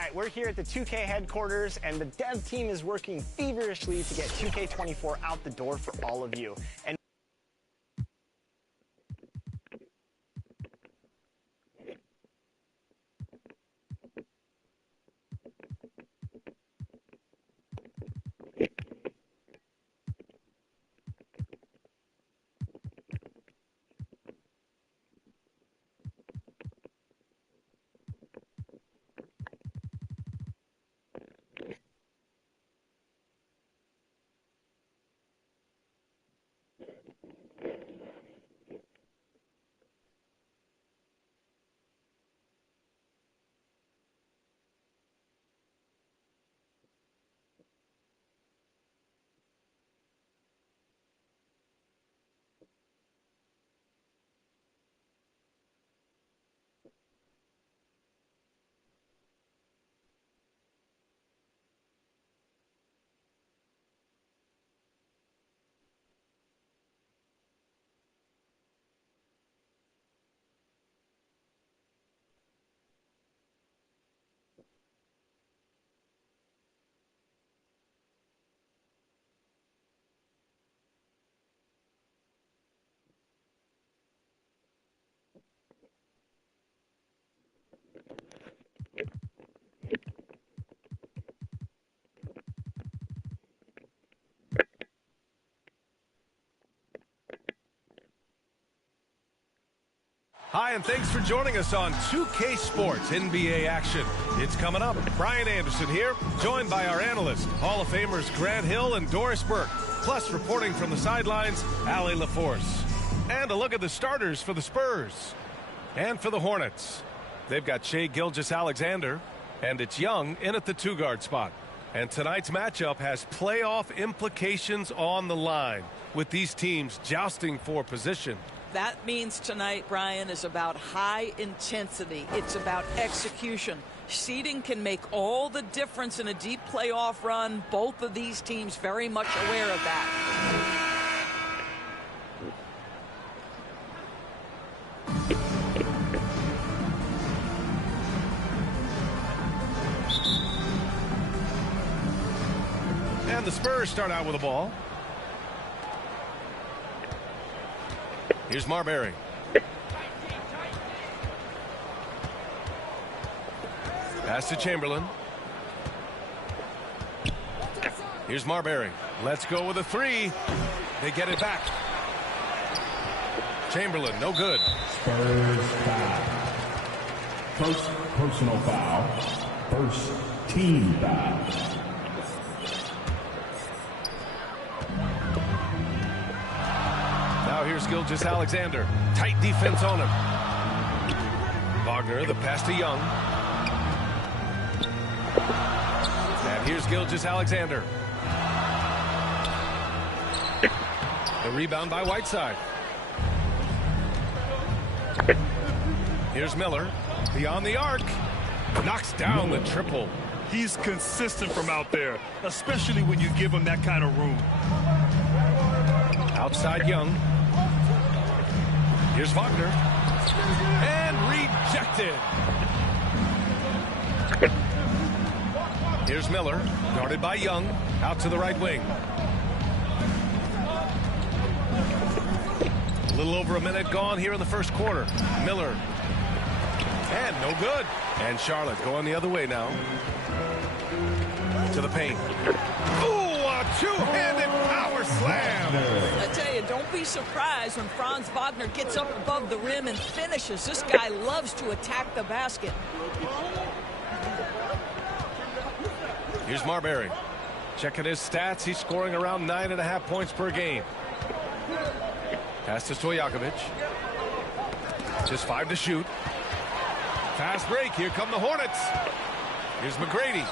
right, we're here at the 2K headquarters, and the dev team is working feverishly to get 2K24 out the door for all of you. And Hi, and thanks for joining us on 2K Sports NBA action. It's coming up. Brian Anderson here, joined by our analysts, Hall of Famers Grant Hill and Doris Burke. Plus, reporting from the sidelines, Allie LaForce. And a look at the starters for the Spurs. And for the Hornets. They've got Shai Gilgeous-Alexander, and it's Young in at the two-guard spot. And tonight's matchup has playoff implications on the line, with these teams jousting for position. That means tonight, Brian, is about high intensity. It's about execution. Seeding can make all the difference in a deep playoff run. Both of these teams very much aware of that. And the Spurs start out with the ball. Here's Marbury. Pass to Chamberlain. Here's Marbury. Let's go with a three. They get it back. Chamberlain, no good. Spurs foul. First personal foul. First team foul. Now here's Gilgeous-Alexander. Tight defense on him. Wagner, the pass to Young. And here's Gilgeous-Alexander. The rebound by Whiteside. Here's Miller. Beyond the arc. Knocks down the triple. He's consistent from out there, especially when you give him that kind of room. Outside Young. Here's Wagner. And rejected. Here's Miller. Guarded by Young. Out to the right wing. A little over a minute gone here in the first quarter. Miller. And no good. And Charlotte going the other way now. To the paint. Ooh, a two-handed power slam. I tell you, don't be surprised when Franz Wagner gets up above the rim and finishes. This guy loves to attack the basket. Here's Marbury. Checking his stats. He's scoring around 9.5 points per game. Pass to Stojakovic. Just 5 to shoot. Fast break. Here come the Hornets. Here's McGrady.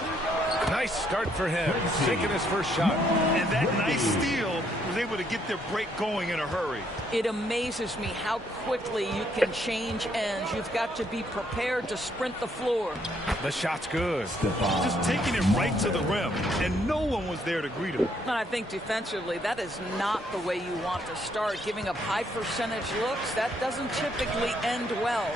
Nice start for him. Taking his first shot. And that nice steal was able to get their break going in a hurry. It amazes me how quickly you can change ends. You've got to be prepared to sprint the floor. The shot's good. Just taking it right to the rim, and no one was there to greet him. And I think defensively, that is not the way you want to start. Giving up high percentage looks, that doesn't typically end well.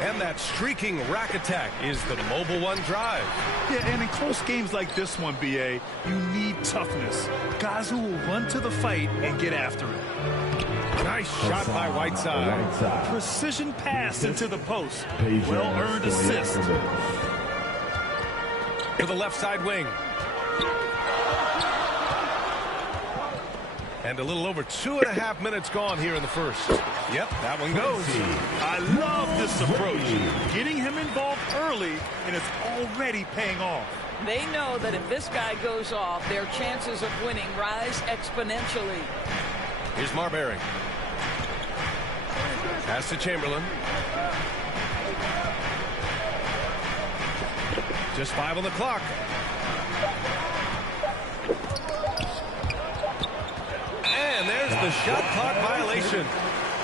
And that streaking rack attack is the Mobile One drive. Yeah, and in close games like this one, BA, you need toughness. Guys who will run to the fight and get after it. Nice shot by Whiteside. Precision pass into the post. Well-earned assist. To the left side wing. And a little over 2.5 minutes gone here in the first. Yep, that one goes. I love this approach. Getting him involved early, and it's already paying off. They know that if this guy goes off, their chances of winning rise exponentially. Here's Marbury. Pass to Chamberlain. Just 5 on the clock. And there's the shot clock violation.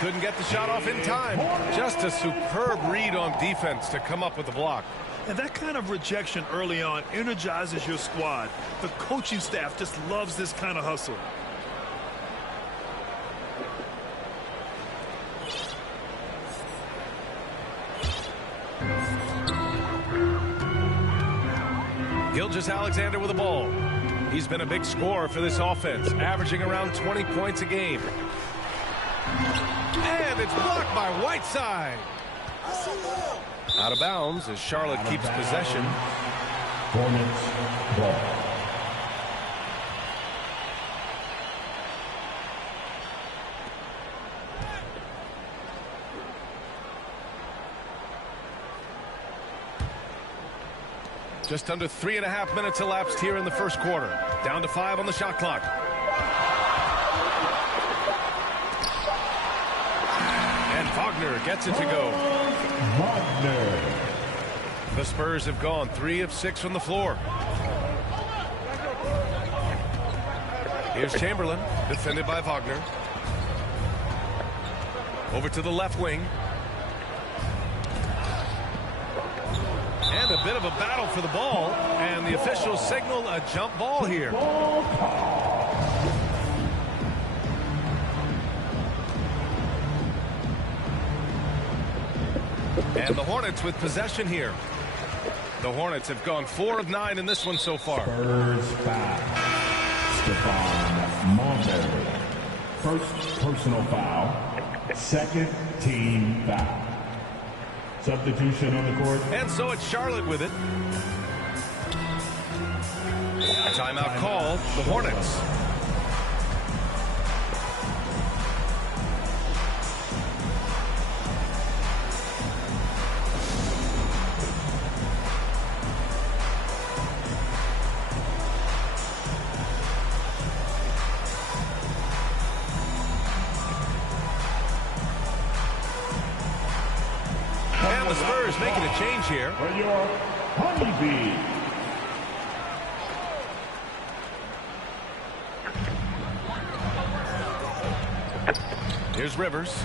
Couldn't get the shot off in time. Just a superb read on defense to come up with the block. And that kind of rejection early on energizes your squad. The coaching staff just loves this kind of hustle. Gilgeous-Alexander with the ball. He's been a big scorer for this offense, averaging around 20 points a game. And it's blocked by Whiteside. Out of bounds as Charlotte keeps possession. Hornets ball. Just under 3.5 minutes elapsed here in the first quarter. Down to 5 on the shot clock. And Wagner gets it to go. Wagner. The Spurs have gone 3 of 6 from the floor. Here's Chamberlain, defended by Wagner. Over to the left wing. And a bit of a battle for the ball, and the officials signal a jump ball here. And the Hornets with possession here. The Hornets have gone 4 of 9 in this one so far. Spurs foul. Stephon Marbury. First personal foul. Second team foul. Substitution on the court. And so it's Charlotte with it. Timeout called. The Hornets. And the Spurs making a change here. For your Honeybee. Here's Rivers,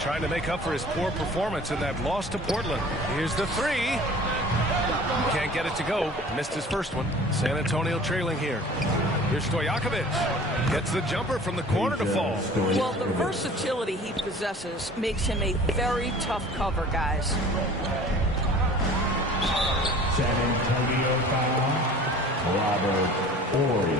trying to make up for his poor performance in that loss to Portland. Here's the 3. Can't get it to go. Missed his first one. San Antonio trailing here. Here's Stojakovic. Gets the jumper from the corner to fall. Well, the versatility he possesses makes him a very tough cover, guys. San Antonio foul. Robert Horry.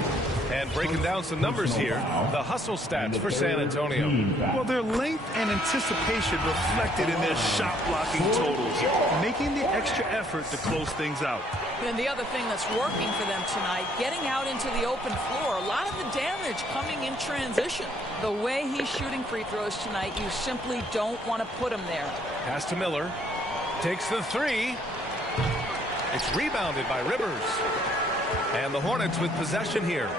And breaking down some numbers here, the hustle stats for San Antonio. Well, their length and anticipation reflected in their shot blocking totals, making the extra effort to close things out. And the other thing that's working for them tonight, getting out into the open floor, a lot of the damage coming in transition. The way he's shooting free throws tonight, you simply don't want to put him there. Pass to Miller. Takes the 3. It's rebounded by Rivers. And the Hornets with possession here.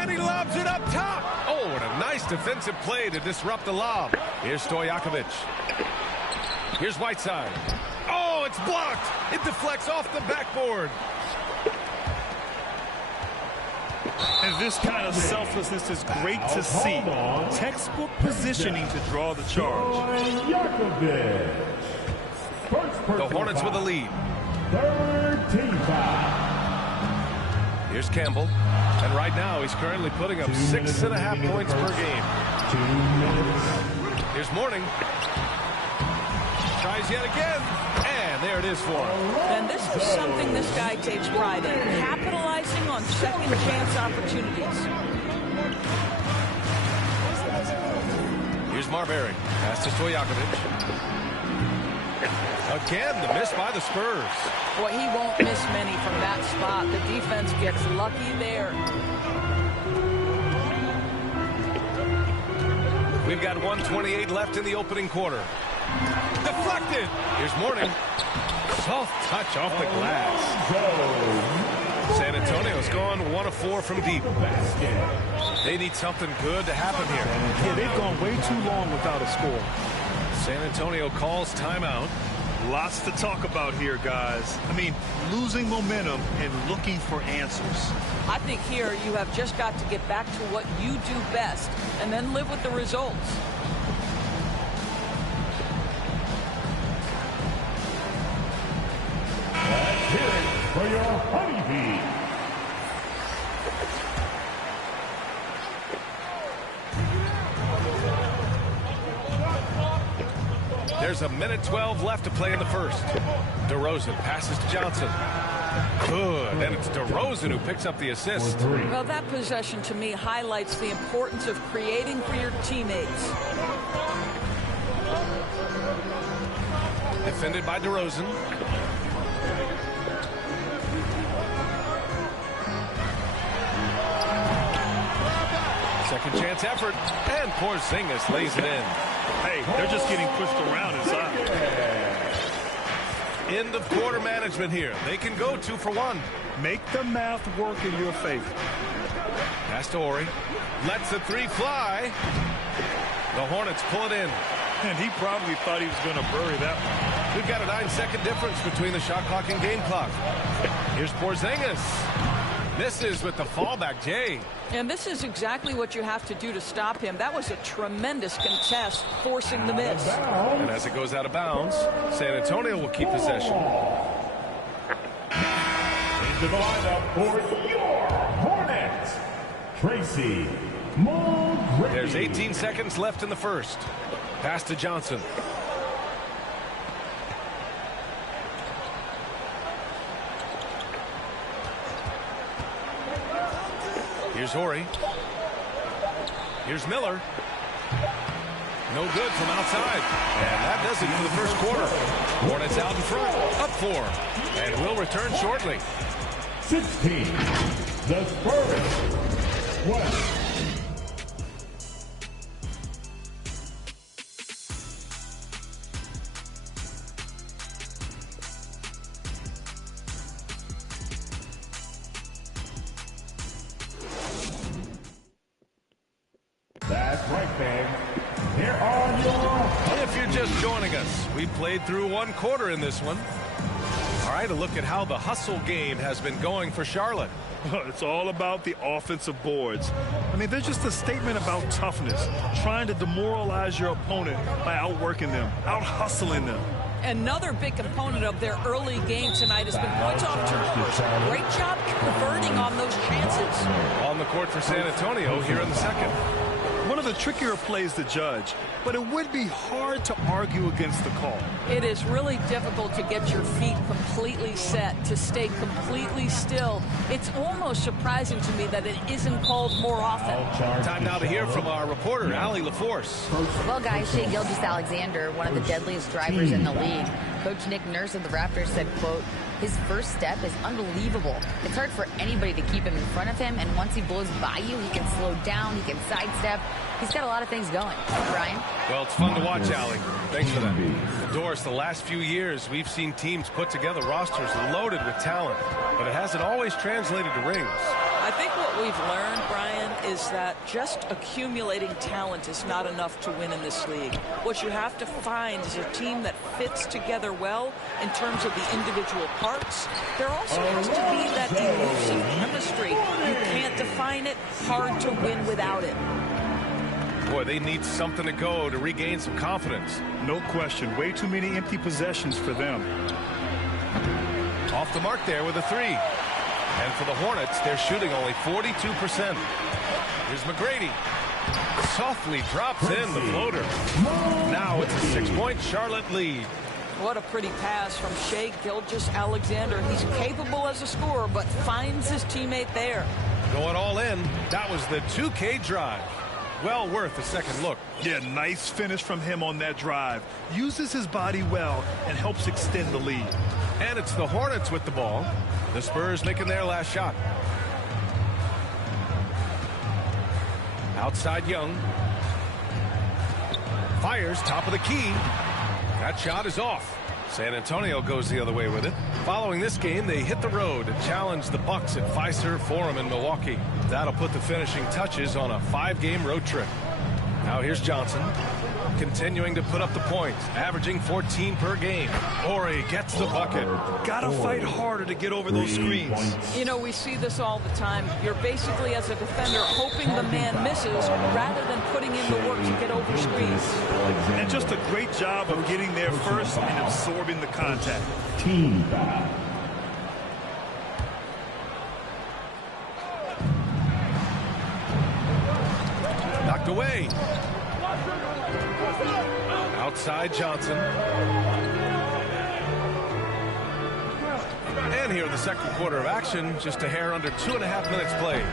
And he lobs it up top. Oh, and a nice defensive play to disrupt the lob. Here's Stojakovic. Here's Whiteside. Oh, it's blocked. It deflects off the backboard. And this kind of selflessness is great to see. Textbook positioning to draw the charge. The Hornets with a lead. Third team foul. Here's Campbell. And right now, he's currently putting up 6.5 points per game. 2 minutes. Here's Mourning. Tries yet again. And there it is for him. And this is something this guy takes pride in. Capitalizing on second chance opportunities. Here's Marbury. Pass to Stojakovic. Again, the miss by the Spurs. Boy, he won't miss many from that spot. The defense gets lucky there. We've got 1:28 left in the opening quarter. Deflected. Here's Mourning. Soft touch off the glass. San Antonio's gone 1 of 4 from deep. They need something good to happen here. Yeah, they've gone way too long without a score. San Antonio calls timeout. Lots to talk about here, guys. I mean, losing momentum and looking for answers. I think here you have just got to get back to what you do best and then live with the results. Let's hear it for your honeybee. There's 1:12 left to play in the first. DeRozan passes to Johnson. Good. And it's DeRozan who picks up the assist. Well, that possession to me highlights the importance of creating for your teammates. Defended by DeRozan. Second chance effort. And Porzingis lays it in. Hey, they're just getting pushed around inside. End of quarter management here. They can go 2 for 1. Make the math work in your favor. Pass to Horry. Lets the 3 fly. The Hornets pull it in. And he probably thought he was going to bury that one. We've got a 9-second difference between the shot clock and game clock. Here's Porzingis. Misses with the fallback, Jay. And this is exactly what you have to do to stop him. That was a tremendous contest, forcing the miss. And as it goes out of bounds, San Antonio will keep possession. Into the lineup for your Hornets, Tracy McGrady. There's 18 seconds left in the first. Pass to Johnson. Here's Horry. Here's Miller. No good from outside. And that does it for the first quarter. Hornets out in front. Up 4. And we'll return shortly. 16. The Spurs. West. That's right, fans. Here are your... If you're just joining us, we played through 1 quarter in this one. All right, a look at how the hustle game has been going for Charlotte. It's all about the offensive boards. I mean, they're just a statement about toughness, trying to demoralize your opponent by outworking them, out-hustling them. Another big component of their early game tonight has been points off turnovers. Great job converting on those chances. On the court for San Antonio here in the second. One of the trickier plays to judge, but it would be hard to argue against the call. It is really difficult to get your feet completely set, to stay completely still. It's almost surprising to me that it isn't called more often. Time now to hear from our reporter, Allie LaForce. Well, guys, Shai Gilgeous-Alexander, one of the deadliest drivers in the league. Coach Nick Nurse of the Raptors said, quote, his first step is unbelievable. It's hard for anybody to keep him in front of him, and once he blows by you, he can slow down, he can sidestep. He's got a lot of things going. Brian? Well, it's fun to watch, Allie. Thanks for that. Doris, the last few years, we've seen teams put together rosters loaded with talent, but it hasn't always translated to rings. I think what we've learned, Brian, is that just accumulating talent is not enough to win in this league. What you have to find is a team that fits together well in terms of the individual parts. There also has to be that elusive chemistry. You can't define it, hard to win without it. Boy, they need something to go to regain some confidence. No question. Way too many empty possessions for them. Off the mark there with a 3. And for the Hornets, they're shooting only 42%. Here's McGrady. Softly drops in the floater. Now it's a 6-point Charlotte lead. What a pretty pass from Shai Gilgeous-Alexander. He's capable as a scorer, but finds his teammate there. Going all in. That was the 2K drive. Well worth a second look. Yeah, nice finish from him on that drive. Uses his body well and helps extend the lead. And it's the Hornets with the ball. The Spurs making their last shot. Outside Young. Fires top of the key. That shot is off. San Antonio goes the other way with it. Following this game, they hit the road to challenge the Bucks at Fiserv Forum in Milwaukee. That'll put the finishing touches on a 5-game road trip. Now here's Johnson, continuing to put up the points, averaging 14 per game. Ori gets the bucket. Gotta fight harder to get over those screens. You know, we see this all the time. You're basically, as a defender, hoping the man misses rather than putting in the work to get over screens. And just a great job of getting there first and absorbing the contact. Team foul. Knocked away. Outside Johnson. And here in the second quarter of action, just a hair under 2.5 minutes played.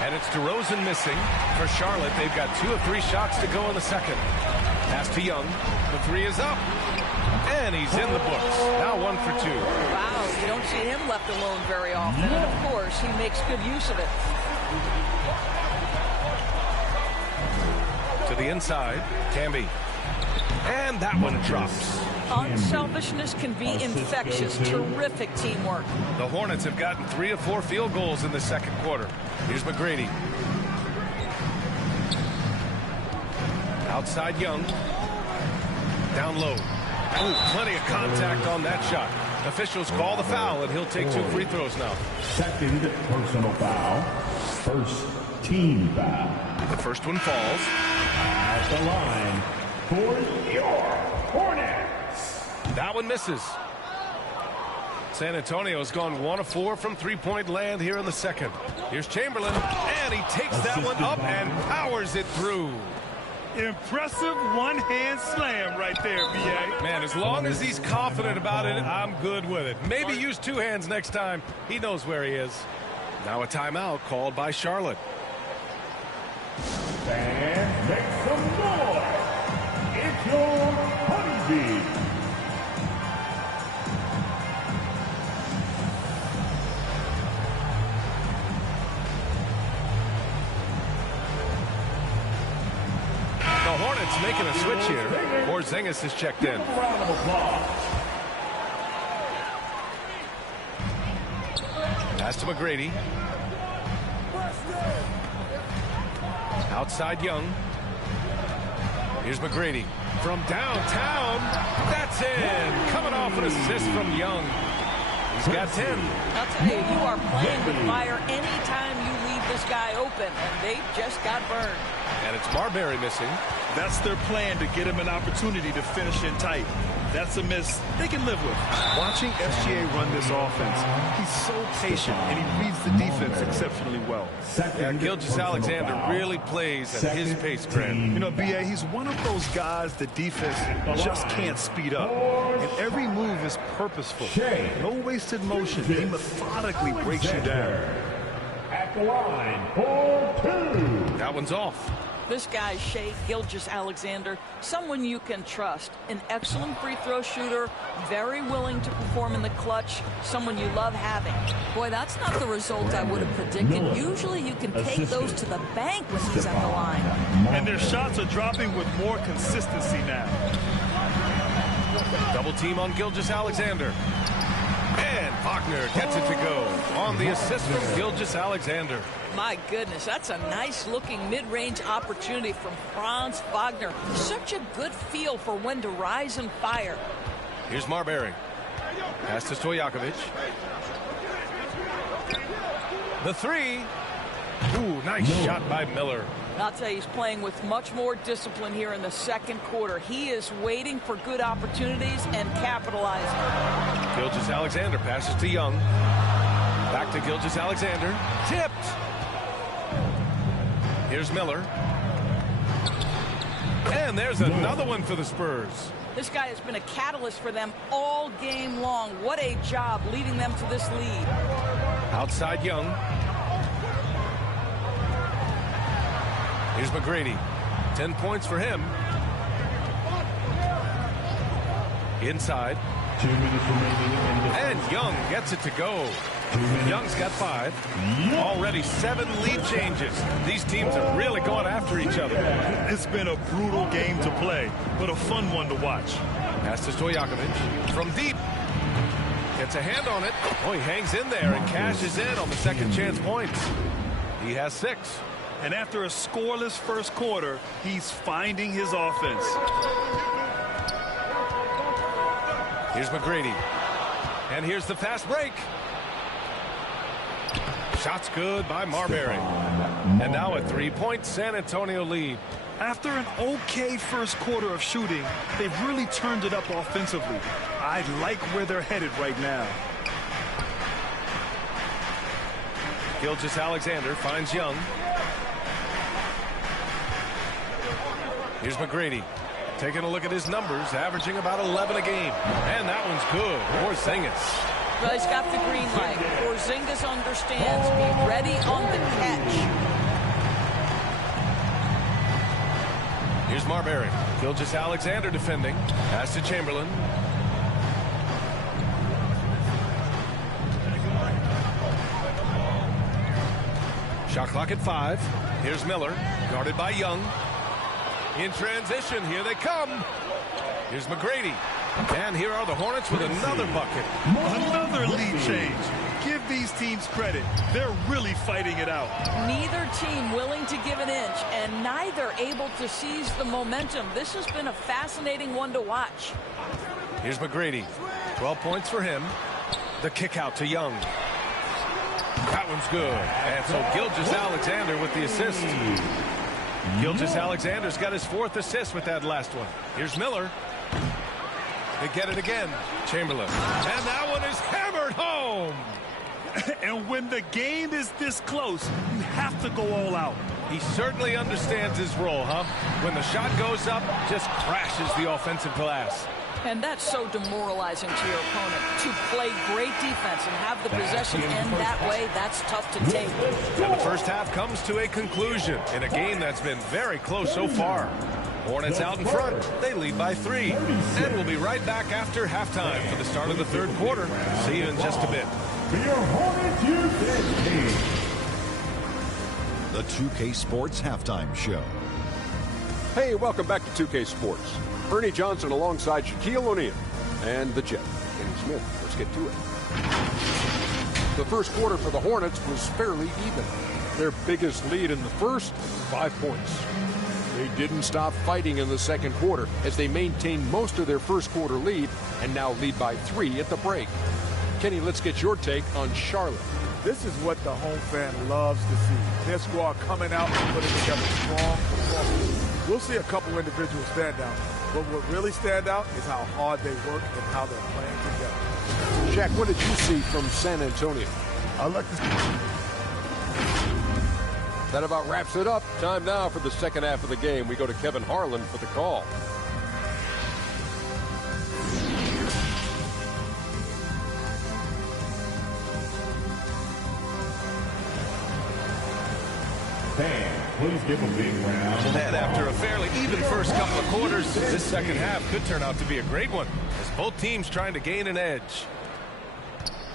And it's DeRozan missing. For Charlotte, they've got 2 of 3 shots to go in the second. Pass to Young. The 3 is up. And he's in the books. Now 1 for 2. Wow, you don't see him left alone very often. And of course, he makes good use of it. To the inside, Camby. And that one drops. Unselfishness can be infectious. Terrific teamwork. The Hornets have gotten 3 of 4 field goals in the second quarter. Here's McGrady. Outside Young. Down low. Ooh, plenty of contact on that shot. Officials call the foul, and he'll take 2 free throws now. Second personal foul. First team foul. The first one falls. At the line for your Hornets. That one misses. San Antonio's gone 1 of 4 from three-point land here in the second. Here's Chamberlain, and he takes that one up and powers it through. Impressive one-hand slam right there, B.A. Man, as long as he's confident about it, I'm good with it. Maybe use 2 hands next time. He knows where he is. Now a timeout called by Charlotte. And make some noise. It's your Honeybee. The Hornets making a switch here. Porzingis is checked in. Round of applause. Pass to McGrady. Outside Young. Here's McGrady. From downtown. That's in. Coming off an assist from Young. He's got 10. I'll tell you, you are playing with fire anytime you leave this guy open, and they just got burned. And it's Marbury missing. That's their plan, to get him an opportunity to finish in tight. That's a miss they can live with. Watching SGA run this offense, he's so patient, and he reads the defense exceptionally well. Yeah, Gilgeous-Alexander really plays at his pace, Grant. You know, B.A., he's one of those guys the defense just can't speed up. And every move is purposeful. No wasted motion. He methodically breaks you down. At the line for 2. That one's off. This guy, Shai Gilgeous-Alexander, someone you can trust. An excellent free throw shooter, very willing to perform in the clutch, someone you love having. Boy, that's not the result I would have predicted. Usually you can take those to the bank when he's at the line. And their shots are dropping with more consistency now. Double team on Gilgeous-Alexander. And Wagner gets it to go on the assist from Gilgeous-Alexander. My goodness, that's a nice-looking mid-range opportunity from Franz Wagner. Such a good feel for when to rise and fire. Here's Marbury. Pass to Stojakovic. The 3. Ooh, nice shot by Miller. I'll tell you, he's playing with much more discipline here in the second quarter. He is waiting for good opportunities and capitalizing. Gilgeous-Alexander passes to Young. Back to Gilgeous-Alexander. Tipped. Here's Miller. And there's another one for the Spurs. This guy has been a catalyst for them all game long. What a job leading them to this lead. Outside Young. Here's McGrady. 10 points for him. Inside. 2 minutes remaining. And Young gets it to go. Young's got 5. Already 7 lead changes. These teams are really going after each other. It's been a brutal game to play, but a fun one to watch. Pass to Stojakovic from deep. Gets a hand on it. Oh, he hangs in there and cashes in on the second chance points. He has 6. And after a scoreless first quarter, he's finding his offense. Here's McGrady. And here's the fast break. Shot's good by Marbury. And now a 3-point San Antonio lead. After an okay first quarter of shooting, they've really turned it up offensively. I like where they're headed right now. Gilgeous-Alexander finds Young. Here's McGrady. Taking a look at his numbers, averaging about 11 a game. And that one's good. Porzingis. Well, he's got the green light. Porzingis understands. Be ready on the catch. Here's Marbury. Gilgeous-Alexander defending. Pass to Chamberlain. Shot clock at 5. Here's Miller. Guarded by Young. In transition, here they come. Here's McGrady. And here are the Hornets with another bucket. Another lead change. Give these teams credit. They're really fighting it out. Neither team willing to give an inch, and neither able to seize the momentum. This has been a fascinating one to watch. Here's McGrady. 12 points for him. The kick out to Young. That one's good. And so Gilgeous-Alexander with the assist. Gilgeous-Alexander's got his 4th assist with that last one. Here's Miller. They get it again. Chamberlain. And that one is hammered home. And when the game is this close, you have to go all out. He certainly understands his role, huh? When the shot goes up, just crashes the offensive glass. And that's so demoralizing to your opponent. To play great defense and have the possession end that way, that's tough to take. And the first half comes to a conclusion in a game that's been very close so far. Hornets out in front. They lead by 3. And we'll be right back after halftime for the start of the 3rd quarter. See you in just a bit. The 2K Sports Halftime Show. Hey, welcome back to 2K Sports. Ernie Johnson alongside Shaquille O'Neal and the Jet, Kenny Smith. Let's get to it. The first quarter for the Hornets was fairly even. Their biggest lead in the first, 5 points. They didn't stop fighting in the second quarter as they maintained most of their first quarter lead and now lead by 3 at the break. Kenny, let's get your take on Charlotte. This is what the home fan loves to see. Their squad coming out and putting together strong performance. We'll see a couple individual standouts, but what really stand out is how hard they work and how they're playing together. Shaq, what did you see from San Antonio? I like this. That about wraps it up. Time now for the second half of the game. We go to Kevin Harlan for the call. Please give a big round. And after a fairly even first couple of quarters, this second half could turn out to be a great one as both teams trying to gain an edge.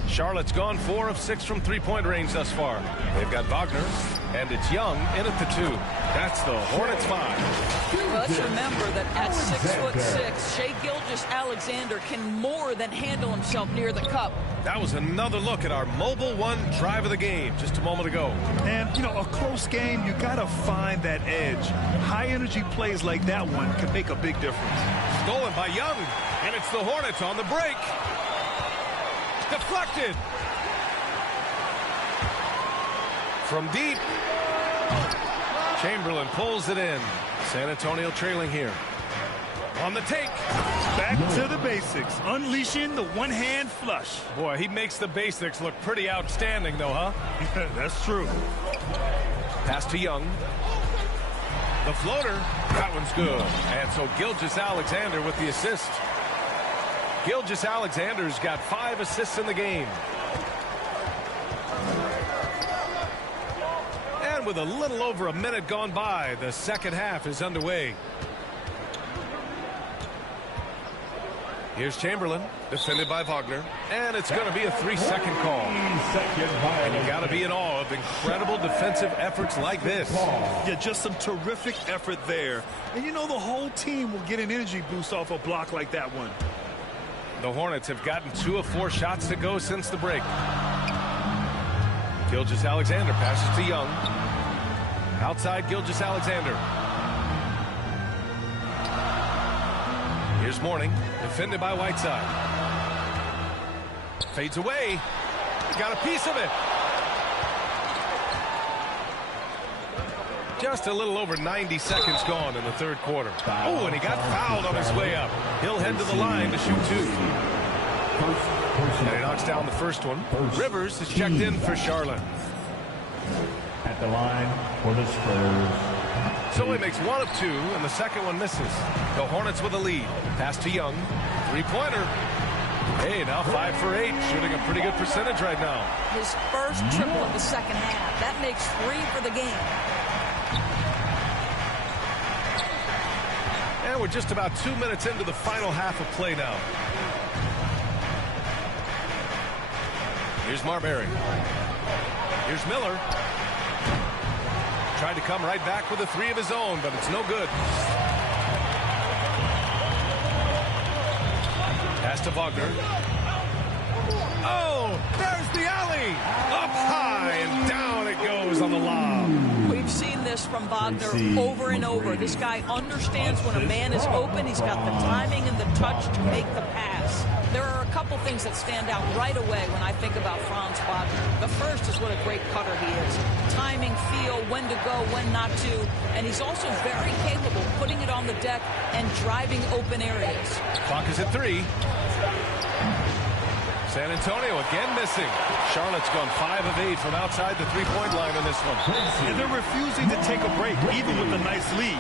Charlotte's gone 4 of 6 from three-point range thus far. They've got Wagner, and it's Young in at the 2. That's the Hornets 5. Let's remember that at 6'6", Shai Gilgeous-Alexander can more than handle himself near the cup. That was another look at our Mobile One drive of the game just a moment ago. And, you know, a close game, you got to find that edge. High-energy plays like that one can make a big difference. Stolen by Young, and it's the Hornets on the break. Deflected. From deep. Chamberlain pulls it in. San Antonio trailing here. On the take. Back to the basics. Unleashing the one-hand flush. Boy, he makes the basics look pretty outstanding, though, huh? That's true. Pass to Young. The floater, that one's good. And so Gilgeous-Alexander with the assist. Gilgeous-Alexander's got 5 assists in the game. And with a little over a minute gone by, the second half is underway. Here's Chamberlain, defended by Wagner, and it's going to be a 3-second call. And you got to be in awe of incredible defensive efforts like this. Yeah, just some terrific effort there. And you know the whole team will get an energy boost off a block like that one. The Hornets have gotten 2 of 4 shots to go since the break. Gilgeous-Alexander passes to Young. Outside Gilgeous-Alexander. Here's Mourning, defended by Whiteside. Fades away. Got a piece of it. Just a little over 90 seconds gone in the third quarter. Oh, and he got fouled on his way up. He'll head to the line to shoot 2. And he knocks down the first one. Rivers is checked in for Charlotte. At the line for the Spurs. So he makes 1 of 2, and the second one misses. The Hornets with a lead. Pass to Young. 3-pointer. Hey, now 5 for 8. Shooting a pretty good percentage right now. His first triple of the second half. That makes 3 for the game. And we're just about 2 minutes into the final half of play now. Here's Marbury. Here's Miller. Tried to come right back with a 3 of his own, but it's no good. Pass to Wagner. Oh, there's the alley. Up high and down it goes on the lob. We've seen this from Wagner over and over. This guy understands when a man is open. He's got the timing and the touch to make the pass. There are a couple things that stand out right away when I think about Franz Wagner. The first is what a great cutter he is. Timing, feel, when to go, when not to. And he's also very capable of putting it on the deck and driving open areas. Clock is at 3. San Antonio again missing. Charlotte's gone 5 of 8 from outside the 3-point line on this one. And they're refusing to take a break, even with a nice lead.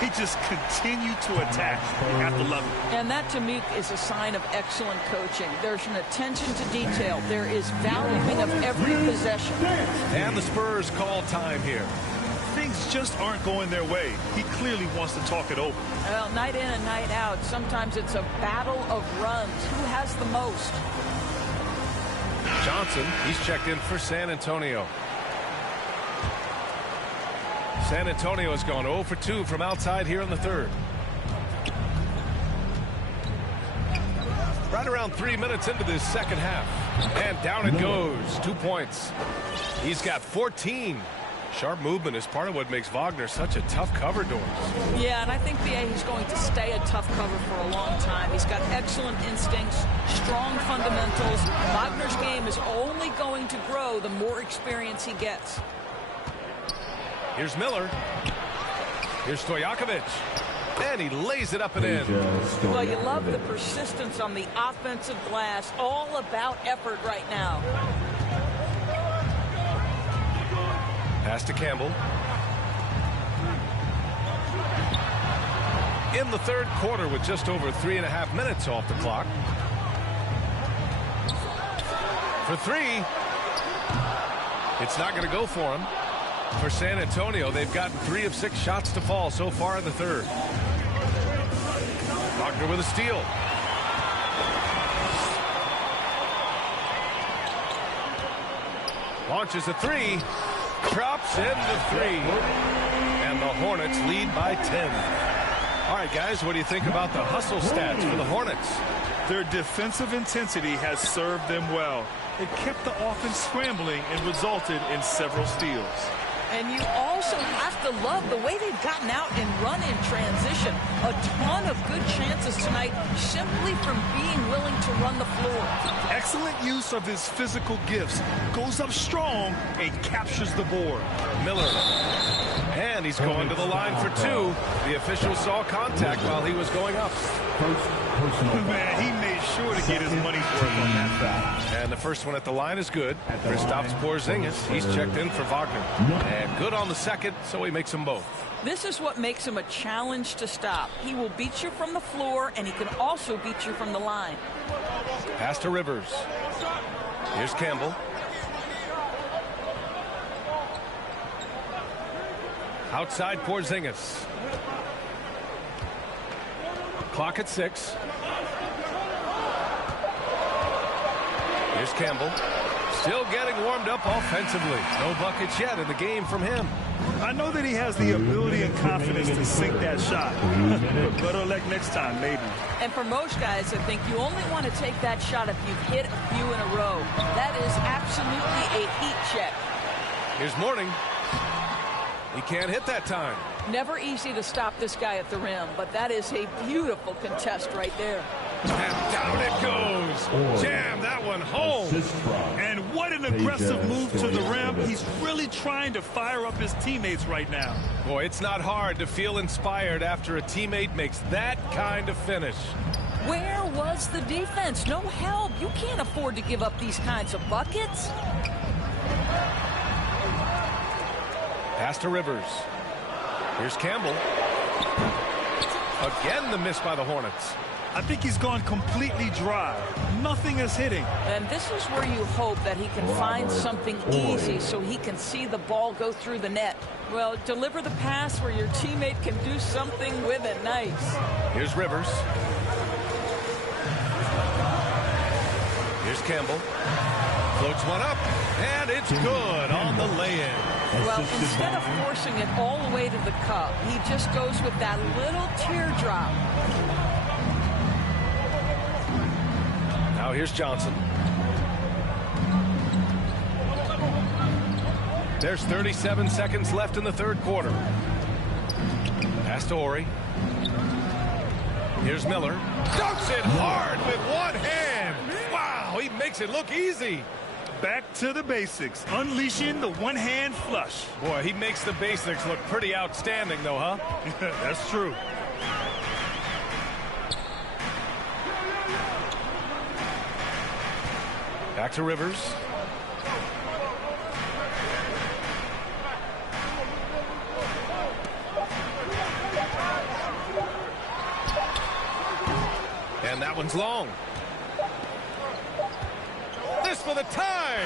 They just continue to attack. You have to love it. And that, to me, is a sign of excellent coaching. There's an attention to detail. There is valuing of every possession. And the Spurs call time here. Things just aren't going their way. He clearly wants to talk it over. Well, night in and night out, sometimes it's a battle of runs. Who has the most? Johnson, he's checked in for San Antonio. San Antonio has gone 0 for 2 from outside here in the third. Right around 3 minutes into this second half. And down it goes. 2 points. He's got 14. Sharp movement is part of what makes Wagner such a tough cover, Doris. Yeah, and I think he's going to stay a tough cover for a long time. He's got excellent instincts, strong fundamentals. Wagner's game is only going to grow the more experience he gets. Here's Miller. Here's Stojakovic. And he lays it up and in. Well, you love the persistence on the offensive glass. All about effort right now. Pass to Campbell. In the third quarter with just over 3.5 minutes off the clock. For 3. It's not going to go for him. For San Antonio, they've gotten 3 of 6 shots to fall so far in the third. Wagner with a steal. Launches a 3. Drops in the 3. And the Hornets lead by 10. All right, guys, what do you think about the hustle stats for the Hornets? Their defensive intensity has served them well. It kept the offense scrambling and resulted in several steals. And you also have to love the way they've gotten out and run in transition. A ton of good chances tonight simply from being willing to run the floor. Excellent use of his physical gifts. Goes up strong and captures the board. Miller. And he's going to the line for 2. The official saw contact while he was going up. Man, he made sure to get his money's worth on that foul. And the first one at the line is good. Kristaps Porzingis, he's checked in for Wagner. And good on the second, so he makes them both. This is what makes him a challenge to stop. He will beat you from the floor, and he can also beat you from the line. Pass to Rivers. Here's Campbell. Outside Porzingis. Clock at 6. Here's Campbell. Still getting warmed up offensively. No buckets yet in the game from him. I know that he has the ability and confidence to sink that shot. Better luck next time, maybe. And for most guys, I think you only want to take that shot if you've hit a few in a row. That is absolutely a heat check. Here's Mourning. He can't hit that time. Never easy to stop this guy at the rim, but that is a beautiful contest right there. And down it goes. Jam that one home. And what an aggressive move to the rim. He's really trying to fire up his teammates right now. Boy, it's not hard to feel inspired after a teammate makes that kind of finish. Where was the defense? No help. You can't afford to give up these kinds of buckets. Pass to Rivers. Here's Campbell. Again, the miss by the Hornets. I think he's gone completely dry. Nothing is hitting. And this is where you hope that he can find something easy so he can see the ball go through the net. Well, deliver the pass where your teammate can do something with it. Nice. Here's Rivers. Here's Campbell. Floats one up, and it's good on the lay-in. Well, instead of forcing it all the way to the cup, he just goes with that little teardrop. Now here's Johnson. There's 37 seconds left in the third quarter. Pass to Horry. Here's Miller. Dunks it hard with one hand. Wow, he makes it look easy. Back to the basics, unleashing the one-hand flush. Boy, he makes the basics look pretty outstanding, though, huh? That's true. Back to Rivers. And that one's long. This for the tie.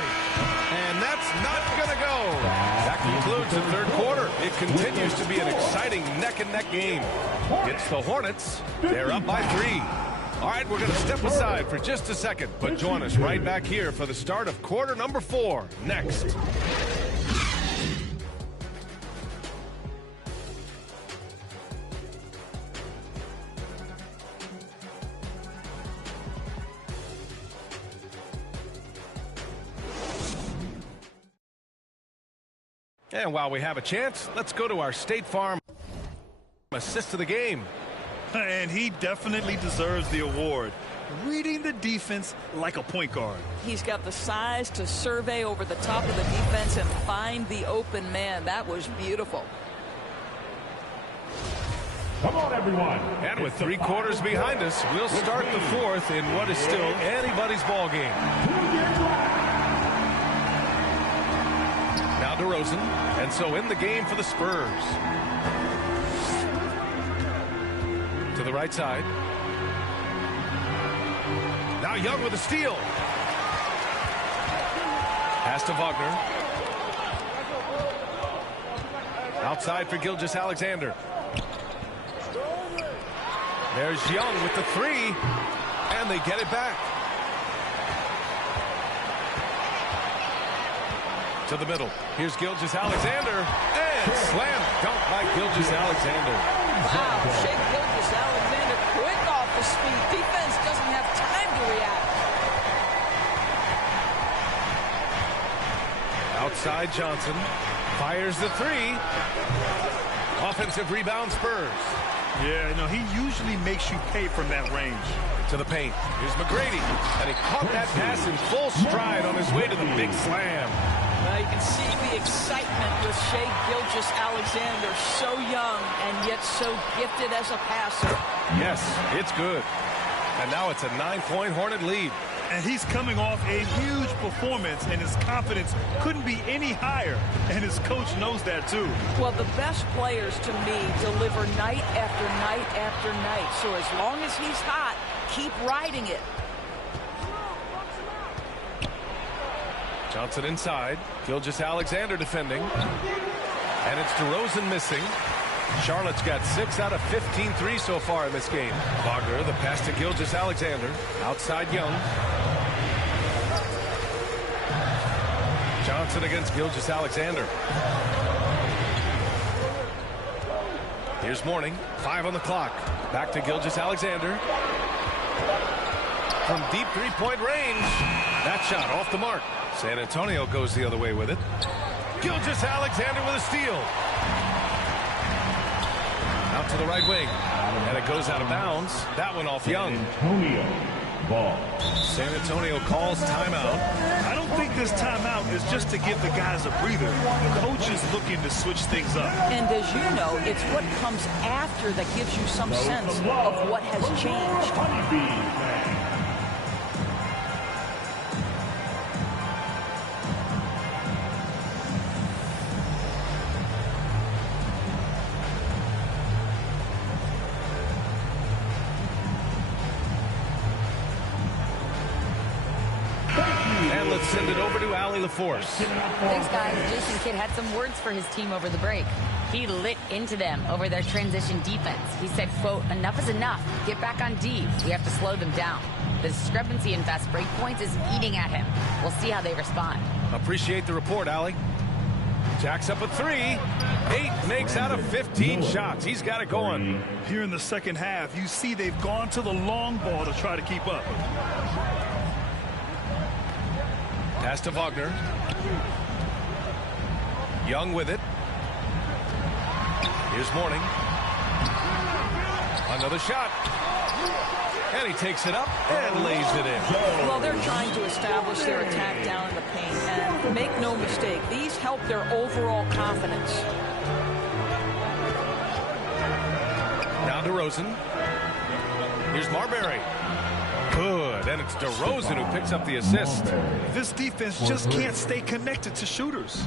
And that's not going to go. That concludes the third quarter. It continues to be an exciting neck-and-neck game. It's the Hornets. They're up by 3. All right, we're going to step aside for just a second, but join us right back here for the start of quarter number 4 next. And while we have a chance, let's go to our State Farm assist of the game. And he definitely deserves the award. Reading the defense like a point guard. He's got the size to survey over the top of the defense and find the open man. That was beautiful. Come on, everyone. And with 3 quarters behind us, we'll start the fourth in what is still anybody's ball game. Now DeRozan, and so in the game for the Spurs. To the right side. Now Young with a steal. Pass to Wagner. Outside for Gilgeous-Alexander. There's Young with the 3, and they get it back. To the middle. Here's Gilgeous-Alexander, and slam dunk by Gilgeous-Alexander. Wow, Shea Gilgeous-Alexander quick off his feet. Defense doesn't have time to react. Outside Johnson fires the 3. Offensive rebound Spurs. Yeah, you know, he usually makes you pay from that range. To the paint. Here's McGrady, and he caught that pass in full stride on his way to the big slam. Well, you can see the excitement with Shea Gilgeous-Alexander, so young and yet so gifted as a passer. Yes, it's good. And now it's a 9-point Hornet lead. And he's coming off a huge performance, and his confidence couldn't be any higher. And his coach knows that, too. Well, the best players, to me, deliver night after night after night. So as long as he's hot, keep riding it. Johnson inside. Gilgeous-Alexander defending. And it's DeRozan missing. Charlotte's got 6 out of 15 threes so far in this game. Wagner, the pass to Gilgeous-Alexander. Outside Young. Johnson against Gilgeous-Alexander. Here's Mourning. 5 on the clock. Back to Gilgeous-Alexander. From deep three-point range. That shot off the mark. San Antonio goes the other way with it. Gilgeous-Alexander with a steal. Out to the right wing. And it goes out of bounds. That one off Young. San Antonio calls timeout. I don't think this timeout is just to give the guys a breather. Coach is looking to switch things up. And as you know, it's what comes after that gives you some sense of what has changed. And let's send it over to Allie LaForce. Thanks, guys. Jason Kidd had some words for his team over the break. He lit into them over their transition defense. He said, quote, "Enough is enough. Get back on D. We have to slow them down. The discrepancy in fast break points is eating at him. We'll see how they respond." Appreciate the report, Allie. Jacks up a 3. 8 makes out of 15 shots. He's got it going. Here in the second half, you see they've gone to the long ball to try to keep up. Pass to Wagner. Young with it. Here's Mourning. Another shot. And he takes it up and lays it in. Well, they're trying to establish their attack down in the paint. And make no mistake, these help their overall confidence. Now DeRozan. Here's Marbury. Good, and it's DeRozan who picks up the assist. This defense just can't stay connected to shooters.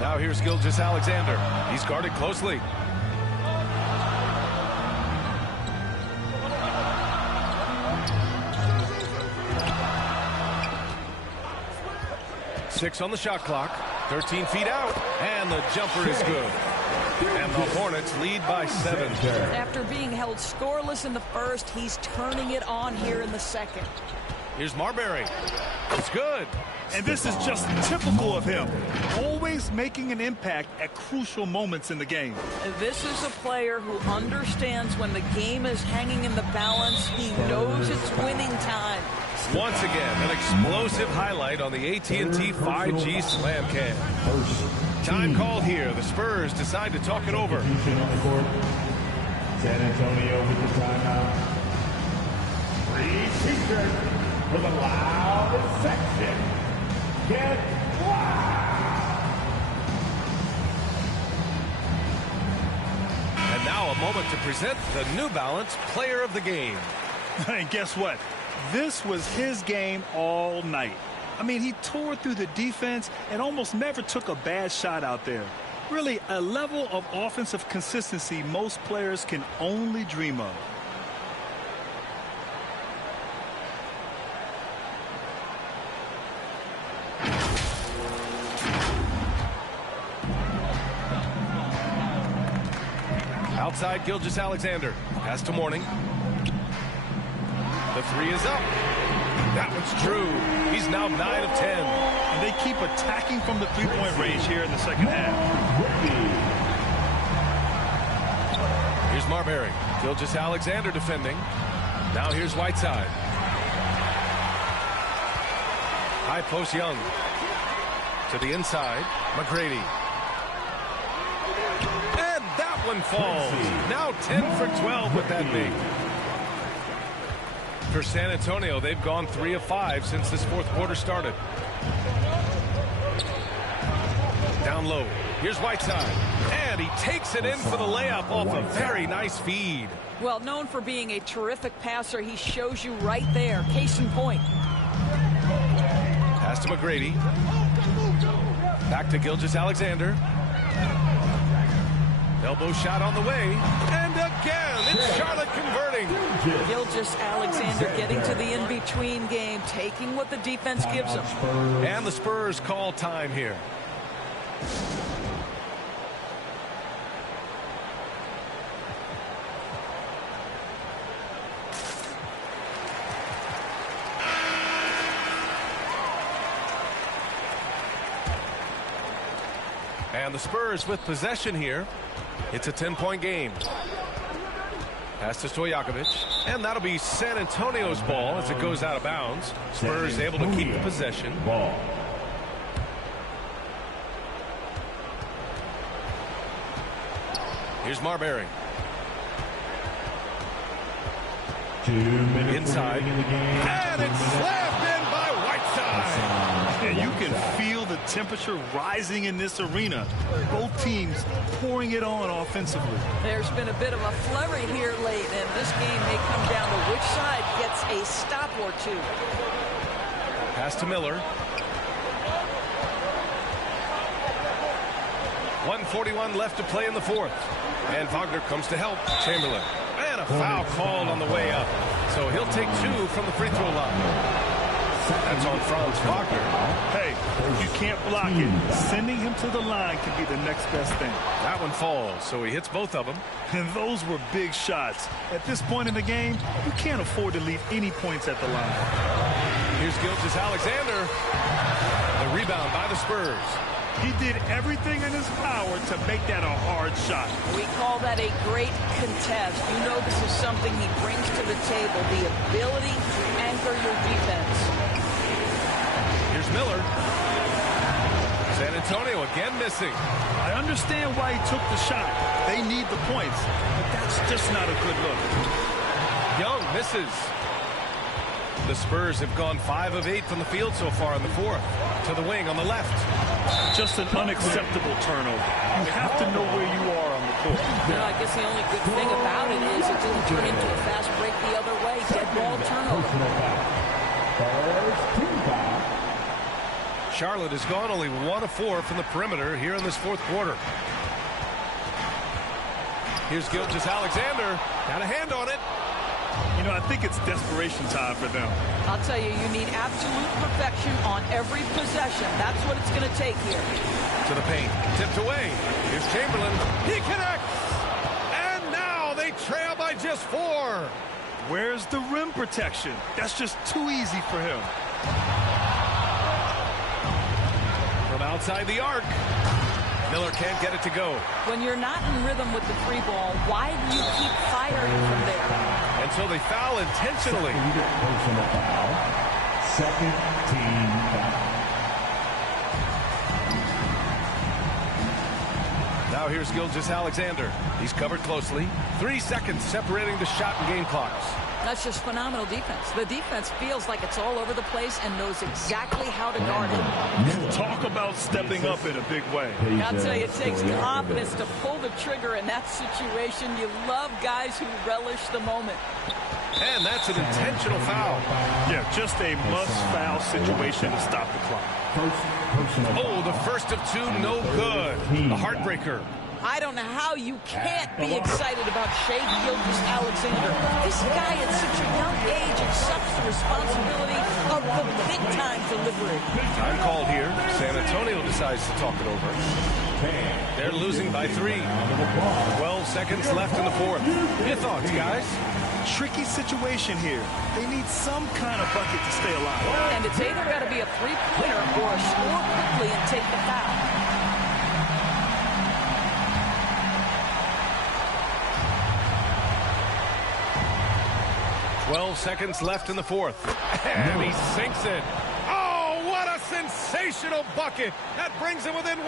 Now here's Gilgeous-Alexander. He's guarded closely. Six on the shot clock. 13 feet out, and the jumper is good. And the Hornets lead by 7. After being held scoreless in the first, he's turning it on here in the second. Here's Marbury. It's good. And this is just typical of him. Always making an impact at crucial moments in the game. This is a player who understands when the game is hanging in the balance. He knows it's winning time. Once again, an explosive highlight on the AT&T 5G Slam Cam. Time called here. The Spurs decide to talk it over. San Antonio with the timeout. 3 teachers for the loudest section. Get wild! And now a moment to present the New Balance Player of the Game. And guess what? This was his game all night. I mean, he tore through the defense and almost never took a bad shot out there. Really, a level of offensive consistency most players can only dream of. Outside Gilgeous-Alexander. Pass to Mourning. The 3 is up. That one's true. He's now 9 of 10. And they keep attacking from the three-point range here in the second half. Here's Marbury. Gilgeous-Alexander defending. Now here's Whiteside. High post Young. To the inside. McGrady. And that one falls. Now 10 for 12 with that make. For San Antonio, they've gone 3 of 5 since this fourth quarter started. Down low. Here's Whiteside. And And he takes it in for the layup off a very nice feed. Well, known for being a terrific passer, he shows you right there. Case in point. Pass to McGrady. Back to Gilgeous-Alexander. Elbow shot on the way. And again, it's Charlotte converting. Gilgeous-Alexander getting to the in-between game, taking what the defense gives him. And the Spurs call time here. And the Spurs with possession here. It's a 10-point game. Pass to Stojakovic. And that'll be San Antonio's ball as it goes out of bounds. Spurs able to keep the possession. Here's Marbury. Inside. And it's slammed in by Whiteside. And you can feel the temperature rising in this arena. Both teams pouring it on offensively. There's been a bit of a flurry here late, and this game may come down to which side gets a stop or two. Pass to Miller. 1:41 left to play in the fourth. And Wagner comes to help Chamberlain. And a foul called on the way up. So he'll take 2 from the free throw line. That's on Franz Wagner. Hey, you can't block it. Sending him to the line can be the next best thing. That one falls, so he hits both of them. And those were big shots. At this point in the game, you can't afford to leave any points at the line. Here's Gilgeous-Alexander. The rebound by the Spurs. He did everything in his power to make that a hard shot. We call that a great contest. You know this is something he brings to the table, the ability to anchor your defense. Here's Miller. San Antonio again missing. I understand why he took the shot. They need the points, but that's just not a good look. Young misses. The Spurs have gone 5 of 8 from the field so far in the fourth. To the wing on the left. Just an unacceptable turnover. You have to know where you are on the court. You know, I guess the only good thing about it is it didn't turn into a fast break the other way. Dead ball turnover. Charlotte has gone only 1 of 4 from the perimeter here in this fourth quarter. Here's Gilgeous-Alexander. Got a hand on it. You know, I think it's desperation time for them. I'll tell you, you need absolute perfection on every possession. That's what it's going to take here. To the paint. Tipped away. Here's Chamberlain. He connects. And now they trail by just 4. Where's the rim protection? That's just too easy for him. From outside the arc. Miller can't get it to go. When you're not in rhythm with the 3 ball, why do you keep firing from there? And so they foul intentionally. Personal foul. Second team foul. Now here's Gilgeous-Alexander. He's covered closely. 3 seconds separating the shot and game clocks. That's just phenomenal defense. The defense feels like it's all over the place and knows exactly how to guard it. Talk about stepping up in a big way. I'll tell you, it takes confidence to pull the trigger in that situation. You love guys who relish the moment. And that's an intentional foul. Yeah, just a must-foul situation to stop the clock. Oh, the first of 2, no good. A heartbreaker. I don't know how you can't be excited about Shai Gilgeous-Alexander. This guy at such a young age accepts the responsibility of the big-time delivery. Time called here. San Antonio decides to talk it over. They're losing by 3. 12 seconds left in the fourth. Your thoughts, guys? Tricky situation here. They need some kind of bucket to stay alive. And it's either got to be a 3-pointer or score quickly and take the foul. 12 seconds left in the fourth. And he sinks it. Oh, what a sensational bucket. That brings him within 1.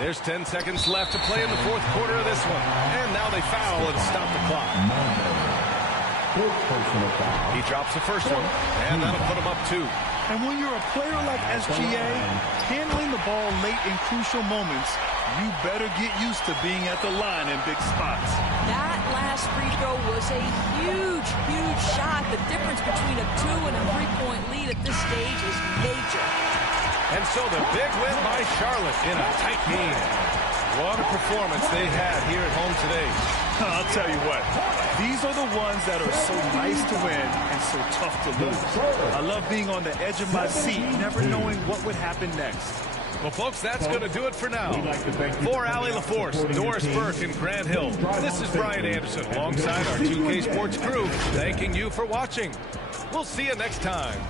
There's 10 seconds left to play in the fourth quarter of this one. And now they foul and stop the clock. He drops the first one, and that'll put him up 2. And when you're a player like SGA, handling the ball late in crucial moments You better get used to being at the line in big spots. That last free throw was a huge, huge shot. The difference between a 2 and a 3-point lead at this stage is major. And so the big win by Charlotte in a tight game. What a performance they had here at home today. I'll tell you what, these are the ones that are so nice to win and so tough to lose. I love being on the edge of my seat, never knowing what would happen next. Well, folks, that's going to do it for now. For Allie LaForce, Doris Burke, and Grant Hill, this is Brian Anderson alongside our 2K Sports crew, thanking you for watching. We'll see you next time.